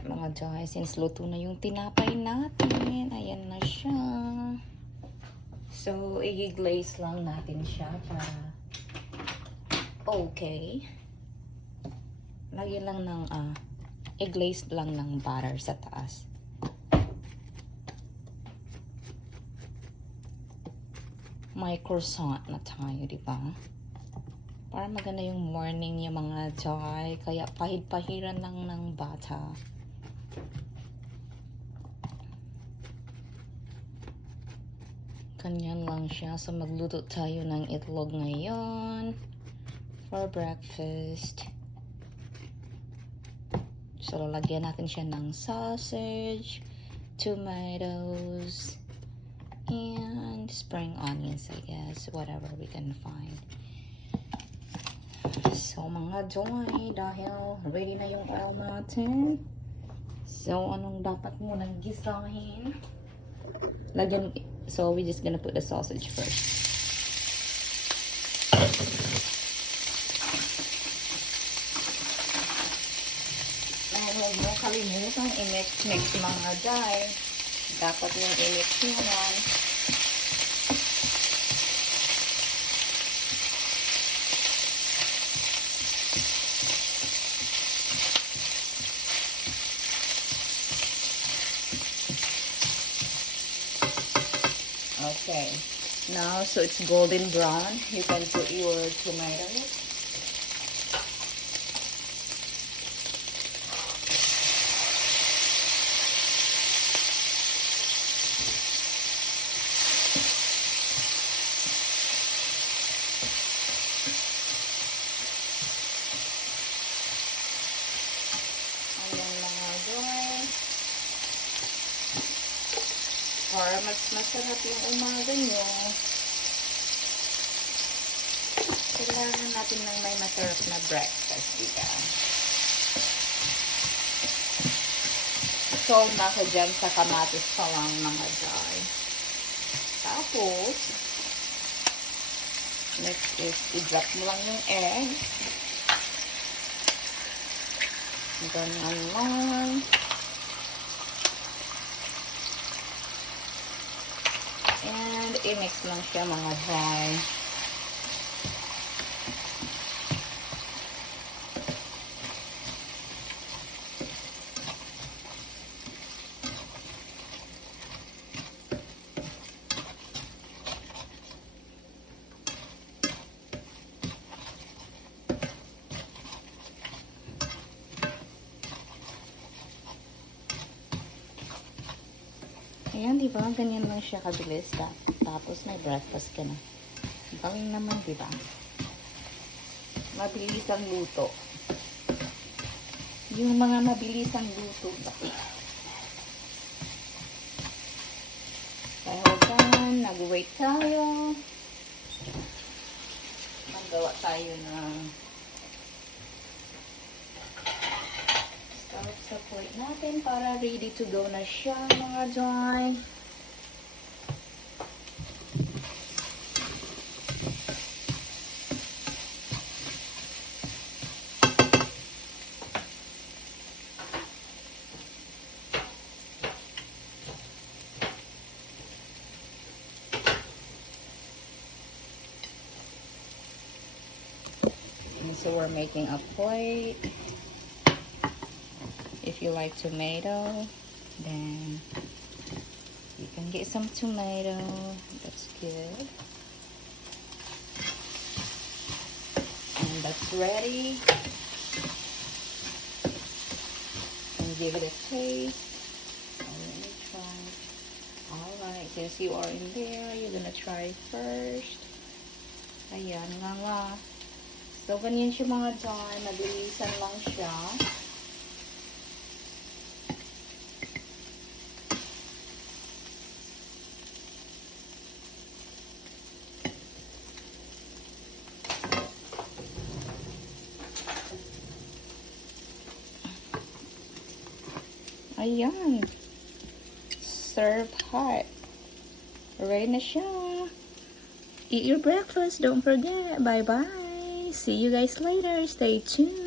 Alright mga Joy, since luto na yung tinapay natin, ayan na siya. So, i-glaze lang natin siya para okay. Lagyan lang ng, i-glaze lang ng butter sa taas. May croissant na tayo, di ba? Para maganda yung morning yung mga Joy. Kaya pahid-pahiran lang ng bata. Ganyan lang siya. So magluto tayo ng itlog ngayon for breakfast. So lalagyan natin siya ng sausage, tomatoes, and spring onions, I guess. Whatever we can find. So mga Joy, dahil ready na yung oil natin. So anong dapat mo nang gisahin? Lagyan, so we just gonna put the sausage first. And huwag mo kalimutan i-mix mga Joy. Dapat yung i-mix mo yan. Okay, now so it's golden brown, you can put your tomatoes. Ayan mga Joy. Para mas masarap yung umaga nyo, kailangan natin ng may masarap na breakfast, diba? So, nasa dyan sa kamatis pa lang mga Joy. Tapos, next is, i-drop mo lang yung egg. Ganyan lang. And i-mix lang siya mga Joy. Ayan, diba? Ganyan lang siya kabilis. Tapos may breakfast ka na. Galing naman, diba? Mabilis ang luto. Yung mga mabilis ang luto. Dahil dyan, nag-wait tayo. Magawa tayo ng support natin para ready to go na siya mga Joy. And so we're making a plate. If you like tomato, then you can get some tomato. That's good. And that's ready. And give it a taste. Let me try. Alright, since you are in there, you're gonna try first. Ayan nga. So, ganyan siya mga Joy. Mabilisan lang siya. Ayan. Serve hot. Ready na siya. Eat your breakfast. Don't forget. Bye-bye. See you guys later. Stay tuned.